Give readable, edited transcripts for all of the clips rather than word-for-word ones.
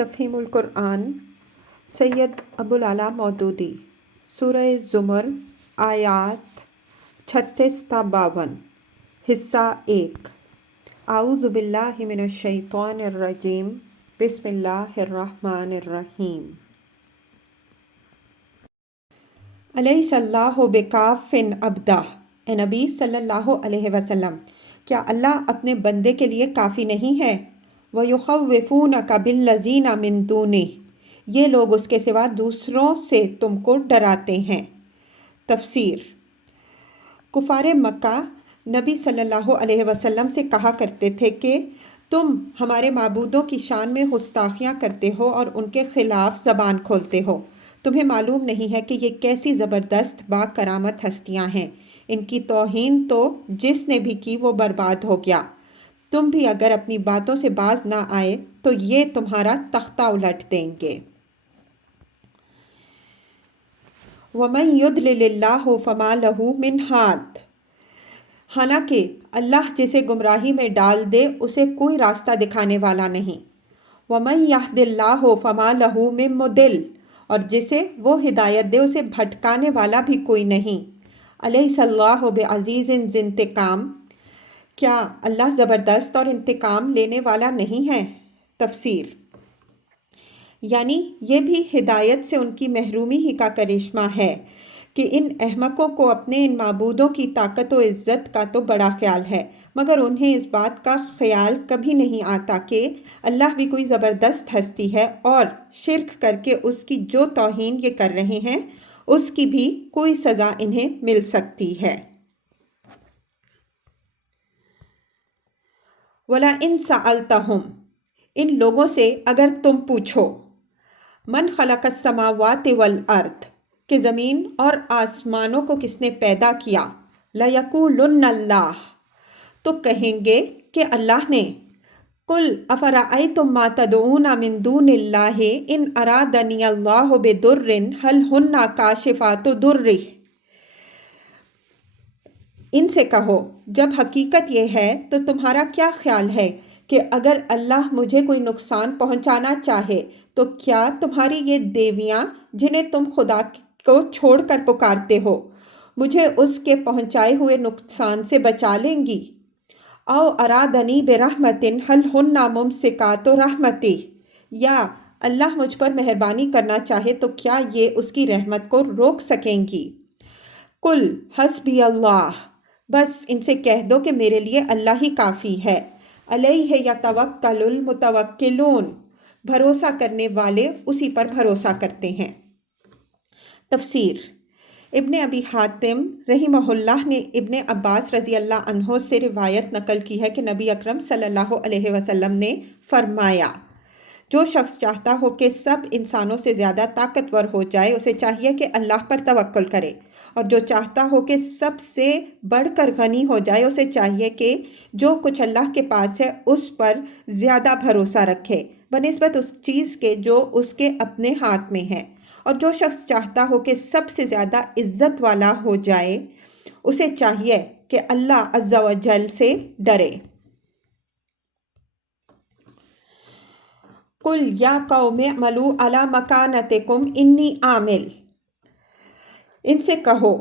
تفہیم القرآن سید ابوالعلا مودودی سورہ زمر آیات 36 تا 52 حصہ 1 اعوذ باللہ من الشیطان الرجیم بسم اللہ الرحمن الرحیم الیس اللہ بکاف عبدہ اے نبی صلی اللہ علیہ وسلم، کیا اللہ اپنے بندے کے لیے کافی نہیں ہے؟ وَيُخَوِّفُونَكَ بِالَّذِينَ مِن دُونِهِ، یہ لوگ اس کے سوا دوسروں سے تم کو ڈراتے ہیں۔ تفسیر۔ کفار مکہ نبی صلی اللہ علیہ وسلم سے کہا کرتے تھے کہ تم ہمارے معبودوں کی شان میں گستاخیاں کرتے ہو اور ان کے خلاف زبان کھولتے ہو۔ تمہیں معلوم نہیں ہے کہ یہ کیسی زبردست با کرامت ہستیاں ہیں۔ ان کی توہین تو جس نے بھی کی وہ برباد ہو گیا۔ تم بھی اگر اپنی باتوں سے باز نہ آئے تو یہ تمہارا تختہ الٹ دیں گے۔ وَمَن يُضْلِلِ اللَّهُ فَمَا لَهُ مِنْ هَادٍ، حالانکہ اللہ جسے گمراہی میں ڈال دے اسے کوئی راستہ دکھانے والا نہیں۔ وَمَن يَهْدِ اللَّهُ فَمَا لَهُ مِن مُضِلٍ، اور جسے وہ ہدایت دے اسے بھٹکانے والا بھی کوئی نہیں۔ أَلَيْسَ اللَّهُ بِعَزِيزٍ ذِي انتقام، کیا اللہ زبردست اور انتقام لینے والا نہیں ہے؟ تفسیر۔ یعنی یہ بھی ہدایت سے ان کی محرومی ہی کا کرشمہ ہے کہ ان احمقوں کو اپنے ان معبودوں کی طاقت و عزت کا تو بڑا خیال ہے، مگر انہیں اس بات کا خیال کبھی نہیں آتا کہ اللہ بھی کوئی زبردست ہستی ہے اور شرک کر کے اس کی جو توہین یہ کر رہے ہیں اس کی بھی کوئی سزا انہیں مل سکتی ہے۔ وَلَئِن سَأَلْتَهُمْ، ان لوگوں سے اگر تم پوچھو، من خلق السماوات والارض، کہ زمین اور آسمانوں کو کس نے پیدا کیا، لَيَقُولُنَّ اللَّهُ، تو کہیں گے کہ اللہ نے۔ قُلْ أَفَرَأَيْتُم مَّا تَدْعُونَ مِن دُونِ اللَّهِ إِنْ أَرَادَنِيَ اللَّهُ بِضُرٍّ هَلْ هُنَّ كَاشِفَاتُ ضُرِّهِ، ان سے کہو جب حقیقت یہ ہے تو تمہارا کیا خیال ہے کہ اگر اللہ مجھے کوئی نقصان پہنچانا چاہے تو کیا تمہاری یہ دیویاں جنہیں تم خدا کو چھوڑ کر پکارتے ہو مجھے اس کے پہنچائے ہوئے نقصان سے بچا لیں گی؟ او ارادنی برحمتن ہل ہن ممسکات رحمتی، یا اللہ مجھ پر مہربانی کرنا چاہے تو کیا یہ اس کی رحمت کو روک سکیں گی؟ قل حسبی اللہ، بس ان سے کہہ دو کہ میرے لیے اللہ ہی کافی ہے۔ علیہ یتوکل المتوکلون، بھروسہ کرنے والے اسی پر بھروسہ کرتے ہیں۔ تفسیر۔ ابن ابی حاتم رحمہ اللہ نے ابن عباس رضی اللہ عنہ سے روایت نقل کی ہے کہ نبی اکرم صلی اللہ علیہ وسلم نے فرمایا، جو شخص چاہتا ہو کہ سب انسانوں سے زیادہ طاقتور ہو جائے اسے چاہیے کہ اللہ پر توکل کرے، اور جو چاہتا ہو کہ سب سے بڑھ کر غنی ہو جائے اسے چاہیے کہ جو کچھ اللہ کے پاس ہے اس پر زیادہ بھروسہ رکھے بنسبت اس چیز کے جو اس کے اپنے ہاتھ میں ہے، اور جو شخص چاہتا ہو کہ سب سے زیادہ عزت والا ہو جائے اسے چاہیے کہ اللہ عز و جل سے ڈرے۔ قُلْ يَا قَوْمِ اعْمَلُوا عَلَىٰ مَكَانَتِكُمْ إِنِّي عَامِلٌ، ان سے کہو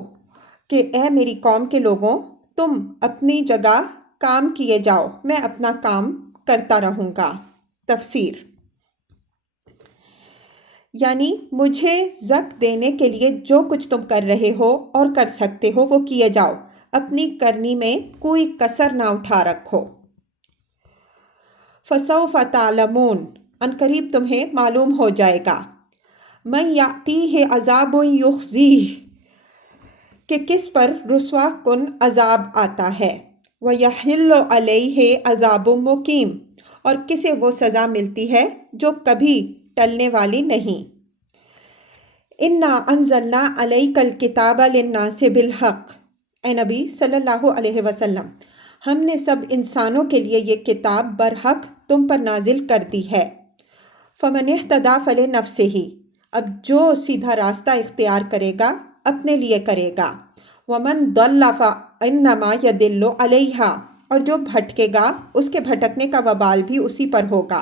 کہ اے میری قوم کے لوگوں، تم اپنی جگہ کام کیے جاؤ، میں اپنا کام کرتا رہوں گا۔ تفسیر۔ یعنی مجھے زک دینے کے لیے جو کچھ تم کر رہے ہو اور کر سکتے ہو وہ کیے جاؤ، اپنی کرنی میں کوئی کسر نہ اٹھا رکھو۔ فَسَوْفَ تَعْلَمُونَ، عنقریب تمہیں معلوم ہو جائے گا، مَن یَأْتِیہِ عَذَابٌ یُخْزِیہ، کہ کس پر رسوا کن عذاب آتا ہے، وَیَحِلُّ عَلَیْہِ عَذَابٌ مُقِیمٌ، اور کسے وہ سزا ملتی ہے جو کبھی ٹلنے والی نہیں۔ اِنَّا أَنزَلْنَا عَلَيْكَ الْكِتَابَ لِلنَّاسِ بِالْحَقِّ، اے نبی صلی اللہ علیہ وسلم، ہم نے سب انسانوں کے لیے یہ کتاب برحق تم پر نازل کر دی ہے۔ فَمَنِ اهْتَدَىٰ فَلِنَفْسِهِ، اب جو سیدھا راستہ اختیار کرے گا اپنے لیے کرے گا، وَمَن ضَلَّ فَإِنَّمَا يَضِلُّ عَلَيْهَا، اور جو بھٹکے گا اس کے بھٹکنے کا وبال بھی اسی پر ہوگا۔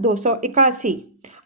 281,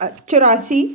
84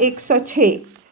106,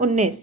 19,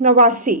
89,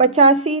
85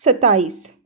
27,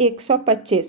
125,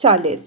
40।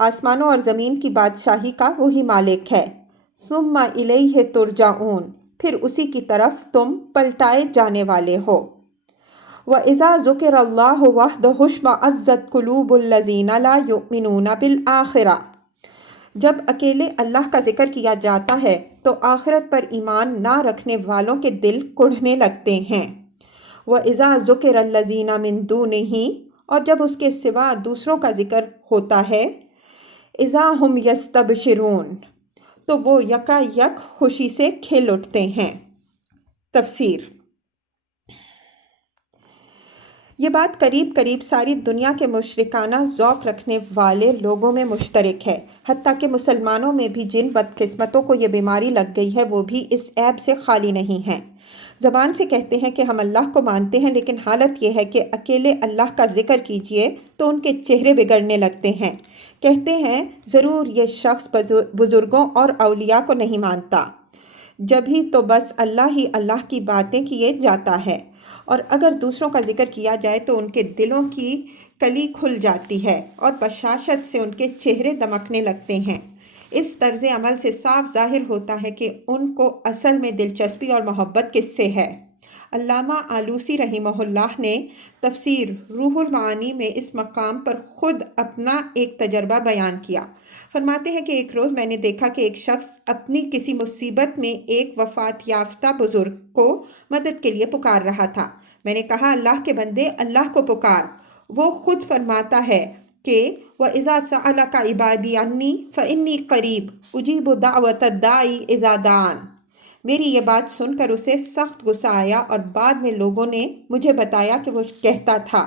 آسمانوں اور زمین کی بادشاہی کا وہی مالک ہے۔ ثم الیہ ترجعون، پھر اسی کی طرف تم پلٹائے جانے والے ہو۔ وَإِذَا ذُكِرَ اللَّهُ وَحْدَهُ اشْمَأَزَّتْ قُلُوبُ الَّذِينَ لَا يُؤْمِنُونَ بِالْآخِرَةِ، جب اکیلے اللہ کا ذکر کیا جاتا ہے تو آخرت پر ایمان نہ رکھنے والوں کے دل کڑھنے لگتے ہیں۔ وَإِذَا ذُكِرَ الَّذِينَ مِن دُونِهِ، اور جب اس کے سوا دوسروں کا ذکر ہوتا ہے، إِذَا هُمْ يَسْتَبْشِرُونَ، تو وہ یکا یک خوشی سے کھل اٹھتے ہیں۔ تفسیر۔ یہ بات قریب قریب ساری دنیا کے مشرکانہ ذوق رکھنے والے لوگوں میں مشترک ہے، حتیٰ کہ مسلمانوں میں بھی جن بدقسمتوں کو یہ بیماری لگ گئی ہے وہ بھی اس عیب سے خالی نہیں ہیں۔ زبان سے کہتے ہیں کہ ہم اللہ کو مانتے ہیں، لیکن حالت یہ ہے کہ اکیلے اللہ کا ذکر کیجئے تو ان کے چہرے بگڑنے لگتے ہیں۔ کہتے ہیں ضرور یہ شخص بزرگوں اور اولیاء کو نہیں مانتا، جب ہی تو بس اللہ کی باتیں کیے جاتا ہے، اور اگر دوسروں کا ذکر کیا جائے تو ان کے دلوں کی کلی کھل جاتی ہے اور بشاشت سے ان کے چہرے دمکنے لگتے ہیں۔ اس طرز عمل سے صاف ظاہر ہوتا ہے کہ ان کو اصل میں دلچسپی اور محبت کس سے ہے۔ علامہ آلوسی رحمہ اللہ نے تفسیر روح المعانی میں اس مقام پر خود اپنا ایک تجربہ بیان کیا۔ فرماتے ہیں کہ ایک روز میں نے دیکھا کہ ایک شخص اپنی کسی مصیبت میں ایک وفات یافتہ بزرگ کو مدد کے لیے پکار رہا تھا۔ میں نے کہا اللہ کے بندے، اللہ کو پکار۔ وہ خود فرماتا ہے کہ وَإِذَا سَأَلَكَ عِبَادِي عَنِّي فَإِنِّي قَرِيبٌ أُجِيبُ دَعْوَةَ الدَّاعِ إِذَا دَعَانِ۔ میری یہ بات سن کر اسے سخت غصہ آیا، اور بعد میں لوگوں نے مجھے بتایا کہ وہ کہتا تھا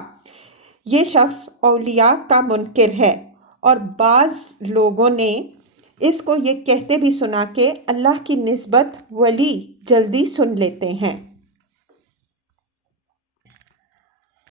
یہ شخص اولیاء کا منکر ہے، اور بعض لوگوں نے اس کو یہ کہتے بھی سنا کہ اللہ کی نسبت ولی جلدی سن لیتے ہیں۔